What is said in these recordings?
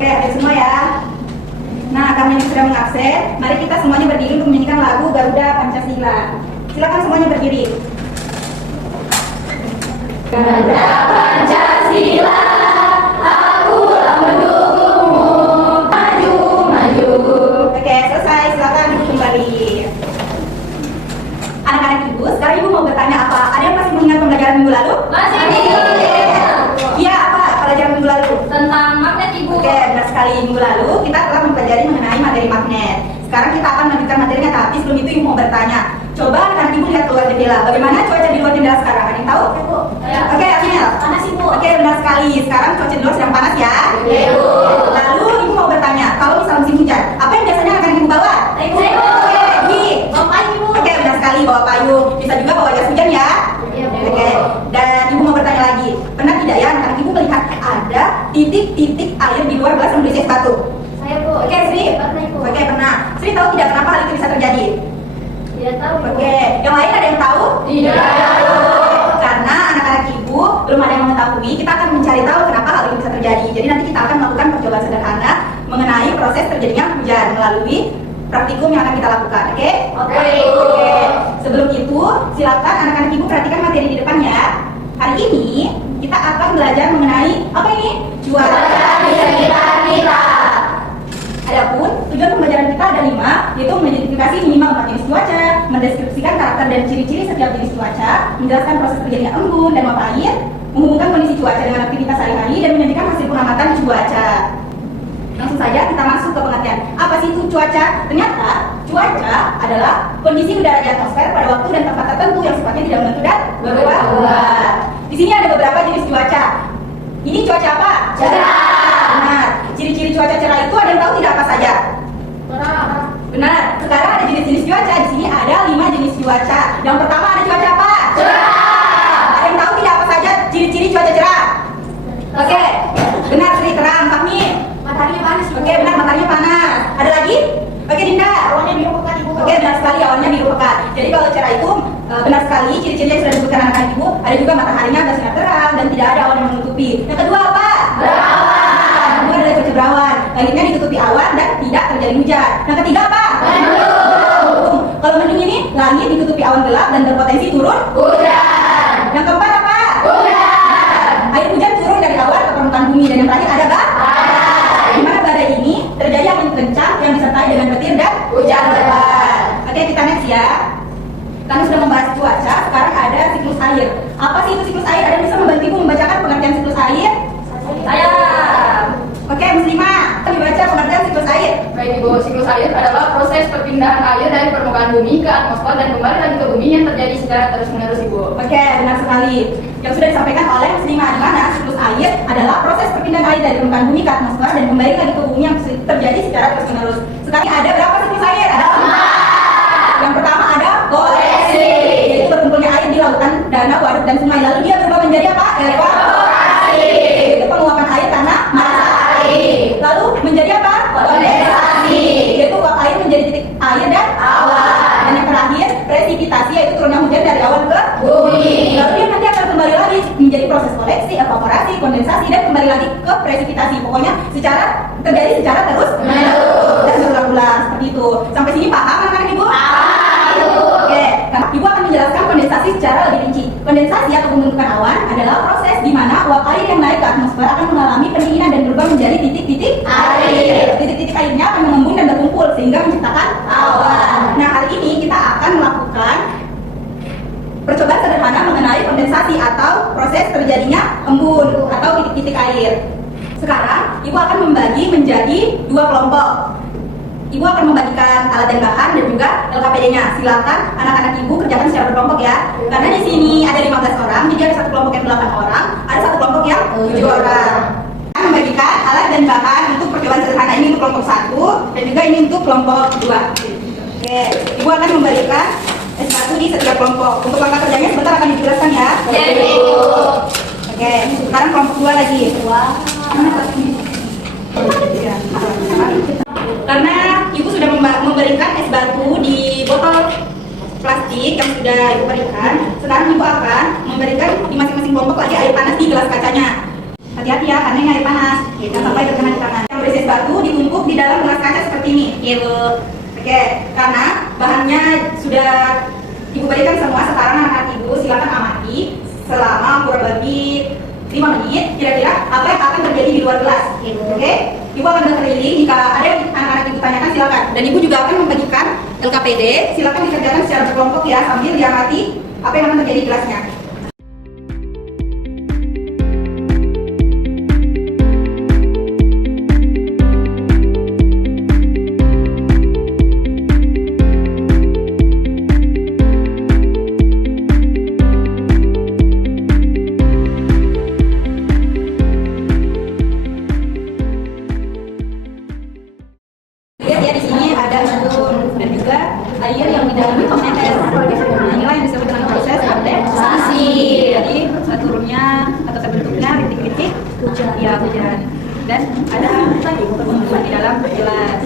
Oke, hadir semua ya. Nah, kami yang sudah mengabsen, mari kita semuanya berdiri untuk menyanyikan lagu Garuda Pancasila. Silakan semuanya berdiri. Garuda Pancasila, akulah mendukungmu, maju, maju. Oke, selesai. Silakan kembali. Anak-anak ibu, sekarang ibu mau bertanya apa? Ada yang masih mengingat pembelajaran minggu lalu? Masih Iya, apa pelajaran minggu lalu? tentang magnet ibu. Oke, benar sekali. Minggu lalu kita telah mempelajari mengenai materi magnet. Sekarang kita akan melanjutkan materinya, tapi sebelum itu ibu mau bertanya. Coba anak ibu lihat keluar jendela. Bagaimana cuaca di luar jendela sekarang? Ada yang tahu? Ya. Oke, Akhil. Panas ibu. Oke, benar sekali. Sekarang cuaca di luar sedang panas ya. Iya, Bu. Lalu ibu mau bertanya, kalau misal musim hujan, apa yang biasanya akan ibu bawa? Payung. Oke, Dwi. Bawa payung, ibu. Oke, benar sekali, bawa payung. Bisa juga bawa jas hujan ya. Iya, Bu. Oke, dan ibu mau bertanya lagi. Pernah tidak ya anak ibu melihat ada titik-titik air di luar gelas yang berisi es batu? Saya, Bu. Oke, Sri. Pernah, ibu. Oke, pernah. Sri tahu tidak kenapa hal itu bisa terjadi? Tidak tahu, Bu. Oke, yang lain ada yang tahu? Tidak. Karena anak-anak ibu belum ada yang mengetahui, kita akan mencari tahu kenapa hal ini bisa terjadi. Jadi nanti kita akan melakukan percobaan sederhana mengenai proses terjadinya hujan melalui praktikum yang akan kita lakukan. Oke? Oke. Oke. Sebelum itu, silakan anak-anak ibu perhatikan materi di depan ya. Hari ini kita akan belajar mengenai apa ini? Cuaca di sekitar kita. Adapun tujuan pembelajaran kita ada 5, yaitu mengidentifikasi minimal 4 jenis cuaca, mendeskripsikan karakter dan ciri-ciri setiap jenis cuaca, menjelaskan proses terjadinya embun dan uap air, menghubungkan kondisi cuaca dengan aktivitas sehari-hari, dan menyajikan hasil pengamatan cuaca. Langsung saja kita masuk ke pengertian. Apa sih itu cuaca? Ternyata cuaca adalah kondisi udara di atmosfer pada waktu dan tempat tertentu yang sifatnya tidak menentu dan berubah-ubah. Di sini ada beberapa jenis cuaca. Ini cuaca apa? Cerah. Benar. Ciri-ciri cuaca cerah itu ada yang tahu tidak apa saja? Benar. Sekarang ada jenis-jenis cuaca. Di sini ada 5 jenis cuaca. Yang pertama ada cuaca apa? Cerah. Ada yang tahu tidak apa saja ciri-ciri cuaca cerah? Oke. Benar, Sri. Terang. Fahmi. Mataharinya panas, ibu. Oke, benar, mataharinya panas. Ada lagi? Oke, Dinda. Awannya biru pekat, ibu. Oke, benar sekali, awannya biru pekat. Jadi kalau cerah itu benar sekali, ciri-cirinya yang sudah disebutkan anak-anak ibu. Ada juga mataharinya bersinar terang dan tidak ada awan yang menutupi. Yang kedua apa? Berawan. Yang kedua adalah cuaca berawan. Langitnya ditutupi awan dan tidak terjadi hujan. Yang ketiga apa? Mendung. Kalau mendung ini, langit ditutupi awan gelap dan berpotensi turun. Hujan. Yang keempat apa? Hujan. Air hujan turun dari awan ke permukaan bumi. Dan yang terakhir ada apa? Badai. Di mana badai ini terjadi angin kencang yang disertai dengan petir dan Hujan lebat. Oke, kita next ya. Kami sudah membahas cuaca, sekarang ada siklus air. Apa sih itu siklus air? Ada yang bisa membantu ibu membacakan pengertian siklus air? Saya. Oke, Muslimah, kami baca pengertian siklus air. Baik Ibu, siklus air adalah proses perpindahan air dari permukaan bumi ke atmosfer dan kembali lagi ke bumi yang terjadi secara terus-menerus Ibu. Oke, benar sekali. Yang sudah disampaikan oleh Muslimah, di mana siklus air adalah proses perpindahan air dari permukaan bumi ke atmosfer dan kembali lagi ke bumi yang terjadi secara terus-menerus. Sekarang ada berapa siklus air? Ada 5. Yang pertama ada koleksi, yaitu berkumpulnya air di lautan, danau, waduk, dan sungai. Lalu dia berubah menjadi apa? Evaporasi, yaitu penguapan air karena matahari. Lalu menjadi apa? Kondensasi, yaitu uap air menjadi titik air dan awan. Dan yang terakhir, presipitasi, yaitu turunnya hujan dari awan ke Bumi. Lalu dia nanti akan kembali lagi menjadi proses koleksi, evaporasi, kondensasi, dan kembali lagi ke presipitasi. Pokoknya terjadi secara terus menerus dan berulang-ulang seperti itu. Sampai sini paham anak-anak ibu? Oke, nah, ibu akan menjelaskan kondensasi secara lebih rinci. Kondensasi atau pembentukan awan adalah proses di mana uap air yang naik ke atmosfer akan mengalami pendinginan dan berubah menjadi titik-titik air. Titik-titik airnya akan mengembun dan berkumpul sehingga menciptakan awan. Nah, hari ini kita akan melakukan percobaan sederhana mengenai kondensasi atau proses terjadinya embun atau titik-titik air. Sekarang, ibu akan membagi menjadi 2 kelompok. Ibu akan membagikan alat dan bahan dan juga LKPD-nya. Silakan anak-anak ibu kerjakan secara berkelompok ya. Karena di sini ada 15 orang, jadi ada satu kelompok yang 8 orang, ada satu kelompok yang 7 orang. Kita membagikan alat dan bahan untuk percobaan sederhana ini untuk kelompok 1 dan juga ini untuk kelompok 2. Oke, ibu akan memberikan S1 di setiap kelompok. Untuk langkah kerjanya sebentar akan dijelaskan ya. Oke, sekarang kelompok 2 lagi. Karena ibu sudah memberikan es batu di botol plastik yang sudah ibu berikan, sekarang ibu akan memberikan di masing-masing kelompok lagi air panas di gelas kacanya. Hati-hati ya, karena ini air panas. Jangan sampai terkena di tangan. Yang berisi es batu ditumpuk di dalam gelas kaca seperti ini. Iya Bu. Oke, karena bahannya sudah Ibu berikan semua. Sekarang anak-anak Ibu silakan amati selama kurang lebih 5 menit kira-kira apa yang akan terjadi di luar kelas. Oke? Ibu akan berkeliling, jika ada yang anak-anak Ibu tanyakan silakan. Dan Ibu juga akan membagikan LKPD, silakan dikerjakan secara berkelompok ya, sambil diamati apa yang akan terjadi di kelasnya. Lihat ya, di sini ada sabun dan juga air yang di dalam itu menetes. Nah, inilah yang disebut dengan proses kondensasi. Jadi turunnya atau terbentuknya rintik-rintik hujan. Dan ada pembunuhan di dalam gelas.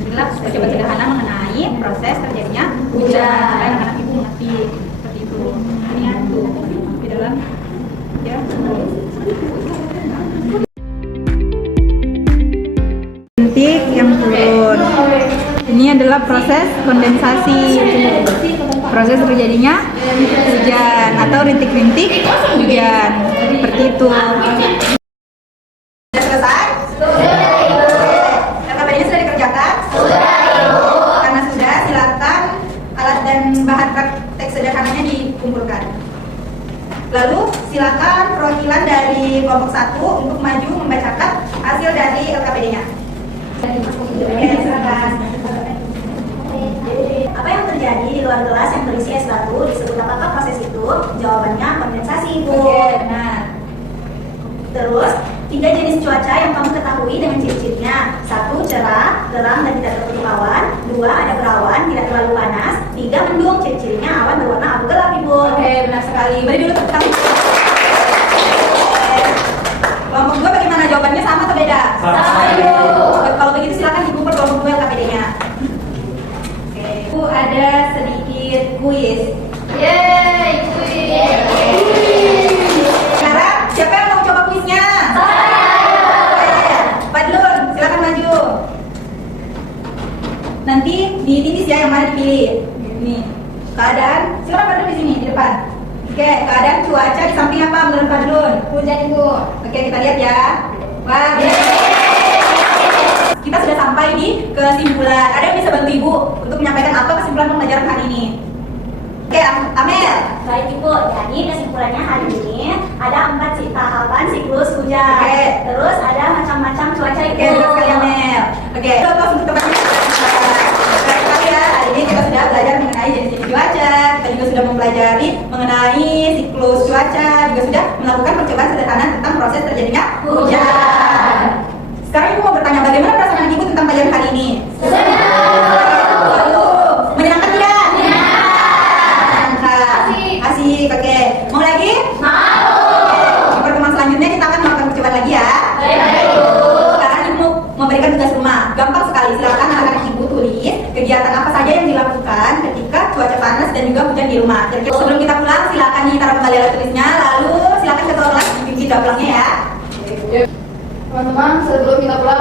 Inilah percobaan sederhana mengenai proses terjadinya hujan. Anak-anak Ibu mengerti seperti itu. Ini ya, tuh di dalam ya. Rintik yang turun. Ini adalah proses kondensasi. Proses terjadinya hujan atau rintik-rintik hujan. Seperti itu. Sudah selesai? LKPD-nya sudah dikerjakan? Karena sudah, silakan alat dan bahan praktek sederhananya dikumpulkan. Lalu silakan perwakilan dari kelompok 1 untuk maju membacakan hasil dari LKPD-nya. Apa yang terjadi di luar gelas yang berisi es batu disebut apakah proses itu? Jawabannya kondensasi, Bu. Oke, benar. Terus, 3 jenis cuaca yang kamu ketahui dengan ciri-cirinya. 1. Cerah, terang dan tidak tertutup awan. 2. Ada berawan, tidak terlalu panas. 3. Mendung, ciri-cirinya awan berwarna abu gelap, Ibu. Oke, benar sekali. Beri dulu tepuk tangan. Kelompok 2 bagaimana jawabannya, sama atau beda? Sama, Ibu. Kalau begitu silakan dikumpul kelompok 2 LKPD-nya. Oke, Bu, ada sedikit kuis. Yeay, kuis. Sekarang siapa yang mau coba kuisnya? Padlun, silakan maju. Nanti ditipis ya yang mana dipilih. Nih, keadaan. Silakan Padlun di sini di depan. Oke, keadaan cuaca di samping apa menurut Padlun? Hujan, Ibu. Oke, kita lihat ya. Wah, kita sudah sampai di kesimpulan. Ada yang bisa bantu Ibu untuk menyampaikan apa kesimpulan pembelajaran hari ini? Oke, Amel. Baik, Ibu. Jadi kesimpulannya hari ini ada 4 tahapan siklus hujan. Oke. Terus ada macam-macam cuaca, Ibu. Oke, terus sekali Amel. Oke, terus untuk tempatnya. Sekali ya, hari ini kita sudah belajar mengenai jenis-jenis cuaca. Kita juga sudah mempelajari mengenai siklus cuaca. Juga sudah melakukan percobaan sederhana tentang proses terjadinya hujan. Sekarang Ibu mau bertanya, bagaimana perasaan Ibu tentang pelajaran hari ini? Lalu, menyenangkan tidak? Asik, oke. Mau lagi? Mau. Di pertemuan selanjutnya kita akan melakukan percobaan lagi ya. Sekarang Ibu memberikan tugas rumah. Gampang sekali, silakan anak-anak Ibu tulis kegiatan apa saja yang dilakukan ketika cuaca panas dan juga hujan di rumah. Jadi sebelum kita pulang, silakan ditaruh kembali alat tulisnya. Lalu silakan ketua kelas dipimpin doa pulangnya ya. Teman-teman, sebelum kita pulang,